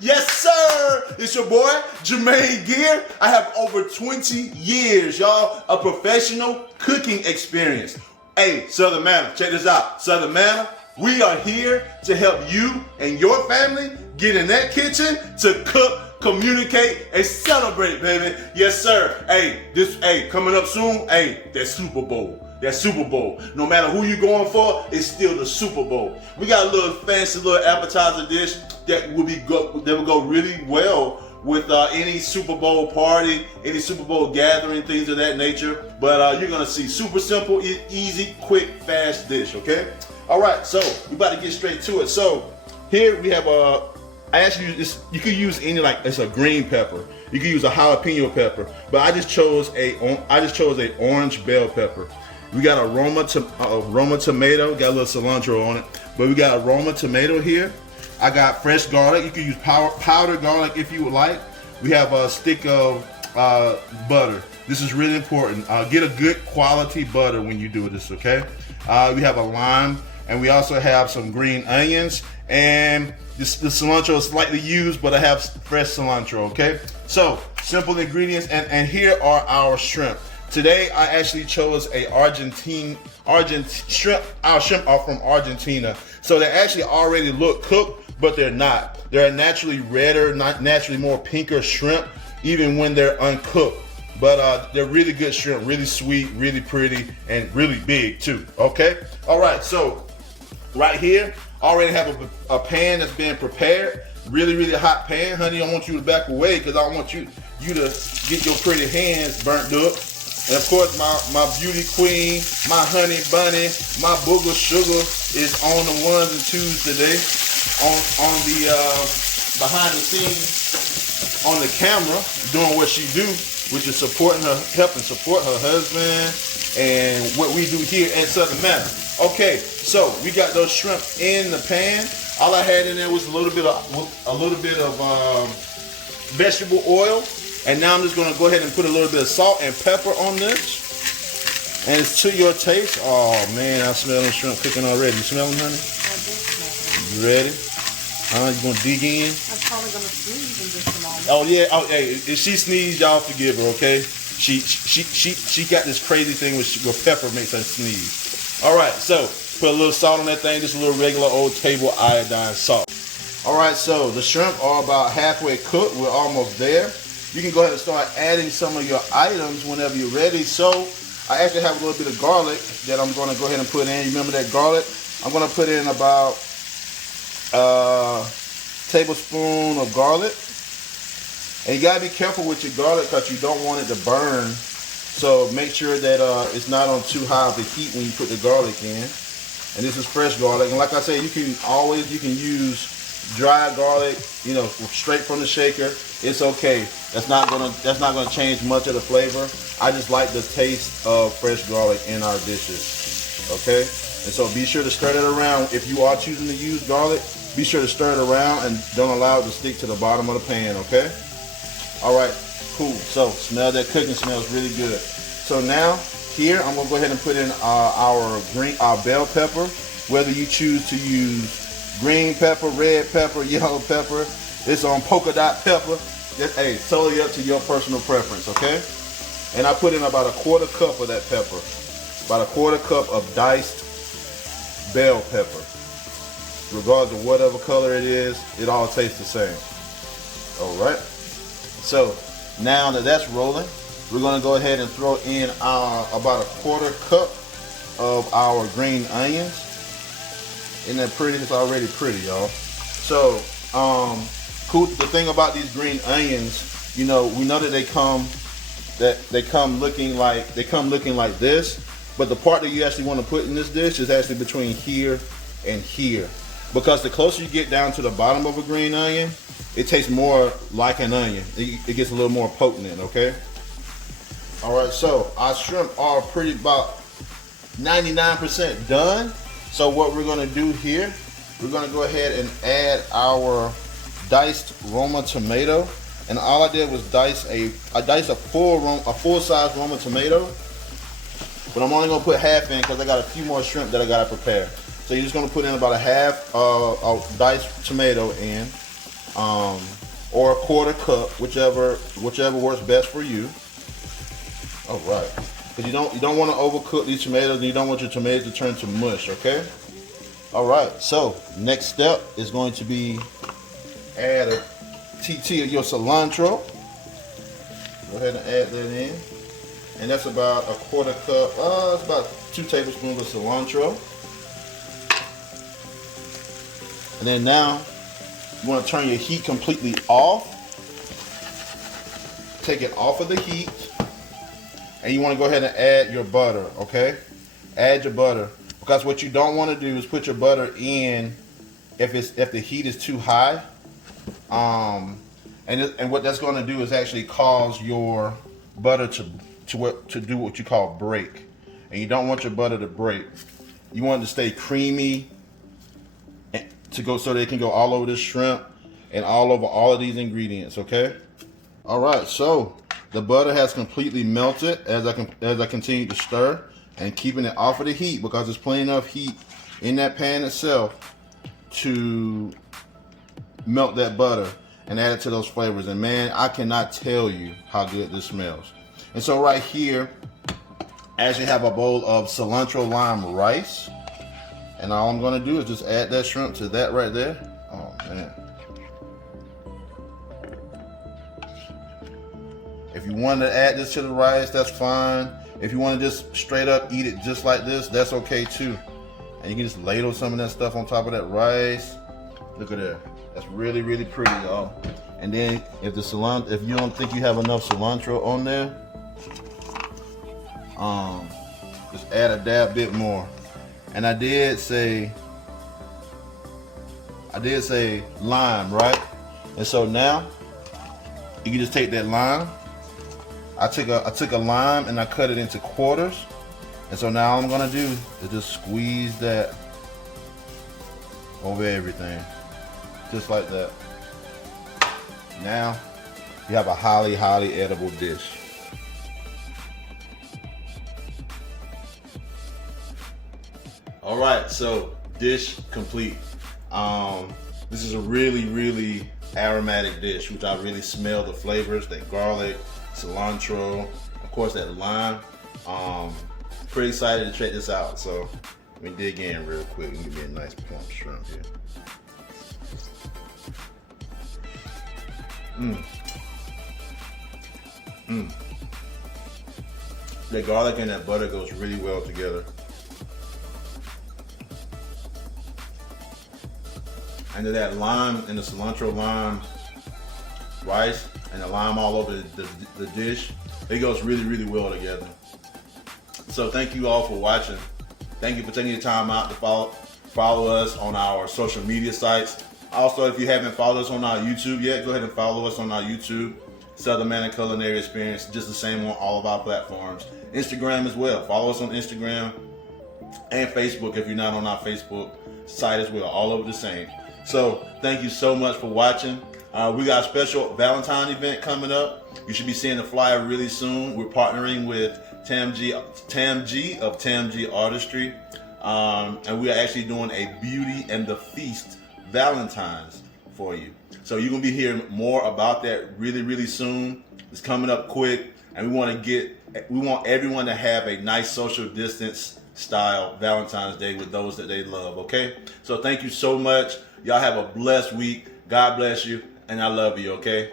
Yes, sir. It's your boy, Jermaine Gear. I have over 20 years, y'all, of professional cooking experience. Hey, Southern Manna, check this out. Southern Manna, we are here to help you and your family get in that kitchen to cook, communicate, and celebrate, baby. Yes, sir. Hey, coming up soon, hey, that Super Bowl. That Super Bowl. No matter who you're going for, it's still the Super Bowl. We got a little fancy little appetizer dish that will go really well with any Super Bowl party, any Super Bowl gathering, things of that nature. But you're gonna see super simple, easy, quick, fast dish. Okay. All right. So we about to get straight to it. So here we have I actually use this. You could use any, like, it's a green pepper. You could use a jalapeno pepper, but I just chose a orange bell pepper. We got aroma tomato, got a little cilantro on it, but we got aroma tomato here. I got fresh garlic. You can use powdered garlic if you would like. We have a stick of butter. This is really important. Get a good quality butter when you do this, okay? We have a lime, and we also have some green onions, and the cilantro is slightly used, but I have fresh cilantro, okay? So, simple ingredients, and here are our shrimp. Today, I actually chose shrimp. Our shrimp are from Argentina. So they actually already look cooked, but they're not. They're naturally redder, not naturally more pinker shrimp, even when they're uncooked. But they're really good shrimp, really sweet, really pretty, and really big too, okay? All right, so right here, I already have a pan that's been prepared. Really, really hot pan. Honey, I want you to back away because I don't want you to get your pretty hands burnt up. And of course, my beauty queen, my honey bunny, my booger sugar is on the ones and twos today, on the behind the scenes, on the camera, doing what she do, which is helping support her husband and what we do here at Southern Manna. Okay, so we got those shrimp in the pan. All I had in there was a little bit of vegetable oil. And now I'm just gonna go ahead and put a little bit of salt and pepper on this. And it's to your taste. Oh man, I smell them shrimp cooking already. You smell them, honey? I do smell them. You ready? You gonna dig in? I'm probably gonna sneeze in just a moment. Oh yeah. Oh hey, if she sneezes, y'all forgive her, okay? She got this crazy thing where pepper makes her sneeze. All right, so put a little salt on that thing, just a little regular old table iodine salt. All right, so the shrimp are about halfway cooked. We're almost there. You can go ahead and start adding some of your items whenever you're ready. So I actually have a little bit of garlic that I'm going to go ahead and put in. You remember that garlic? I'm going to put in about a tablespoon of garlic. And you got to be careful with your garlic because you don't want it to burn. So make sure that it's not on too high of the heat when you put the garlic in. And this is fresh garlic. And like I said, you can use dry garlic, straight from the shaker. It's okay. That's not gonna change much of the flavor. I just like the taste of fresh garlic in our dishes. Okay? And so be sure to stir it around. If you are choosing to use garlic, be sure to stir it around and don't allow it to stick to the bottom of the pan, okay? Alright, cool. So smell that cooking, smells really good. So now here I'm gonna go ahead and put in our bell pepper, whether you choose to use green pepper, red pepper, yellow pepper. It's on polka dot pepper. Hey, totally up to your personal preference, okay? And I put in about a quarter cup of that pepper. About a quarter cup of diced bell pepper. Regardless of whatever color it is, it all tastes the same. All right. So now that that's rolling, we're gonna go ahead and throw in about a quarter cup of our green onions. Isn't that pretty? It's already pretty, y'all. So, cool. The thing about these green onions, we know that they come looking like this, but the part that you actually want to put in this dish is actually between here and here, because the closer you get down to the bottom of a green onion, it tastes more like an onion. It gets a little more potent, okay? All right, so our shrimp are pretty about 99% done. So what we're gonna do here, we're gonna go ahead and add our diced Roma tomato. And all I did was dice a full-size Roma tomato, but I'm only gonna put half in because I got a few more shrimp that I gotta prepare. So you're just gonna put in about a half diced tomato in. or a quarter cup, whichever works best for you. All right, because you don't want to overcook these tomatoes, and you don't want your tomatoes to turn to mush. Okay. All right. So next step is going to be add a TT of your cilantro. Go ahead and add that in, and that's about a quarter cup. It's about 2 tablespoons of cilantro. And then now you want to turn your heat completely off. Take it off of the heat. And you want to go ahead and add your butter, okay? Add your butter. Because what you don't want to do is put your butter in if the heat is too high. And what that's going to do is actually cause your butter to do what you call break. And you don't want your butter to break. You want it to stay creamy, to go so they can go all over this shrimp and all over all of these ingredients, okay? All right, so the butter has completely melted as I continue to stir and keeping it off of the heat, because there's plenty enough heat in that pan itself to melt that butter and add it to those flavors. And man, I cannot tell you how good this smells. And so right here, I actually have a bowl of cilantro lime rice. And all I'm gonna do is just add that shrimp to that right there. Oh man. If you want to add this to the rice, that's fine. If you want to just straight up eat it just like this, that's okay too. And you can just ladle some of that stuff on top of that rice. Look at that. That's really, really pretty, y'all. And then if you don't think you have enough cilantro on there, just add a dab bit more. And I did say lime, right? And so now you can just take that lime. I took a lime and I cut it into quarters. And so now all I'm gonna do is just squeeze that over everything. Just like that. Now you have a highly, highly edible dish. All right, so dish complete. This is a really, really aromatic dish, which I really smell the flavors, that garlic, cilantro, of course that lime. Pretty excited to check this out. So let me dig in real quick and give me a nice plump shrimp here. The garlic and that butter goes really well together. And then that lime and the cilantro lime rice and the lime all over the dish, it goes really, really well together. So thank you all for watching. Thank you for taking the time out to follow us on our social media sites. Also, if you haven't followed us on our YouTube yet, go ahead and follow us on our YouTube, Southern Manna Culinary Experience, just the same on all of our platforms. Instagram as well. Follow us on Instagram and Facebook if you're not on our Facebook site as well. All over the same. So thank you so much for watching. We got a special Valentine event coming up. You should be seeing the flyer really soon. We're partnering with Tam G of Tam G Artistry. And we are actually doing a Beauty and the Feast Valentine's for you. So you're gonna be hearing more about that really, really soon. It's coming up quick, and we want everyone to have a nice social distance style Valentine's Day with those that they love, okay? So thank you so much. Y'all have a blessed week. God bless you, and I love you, okay?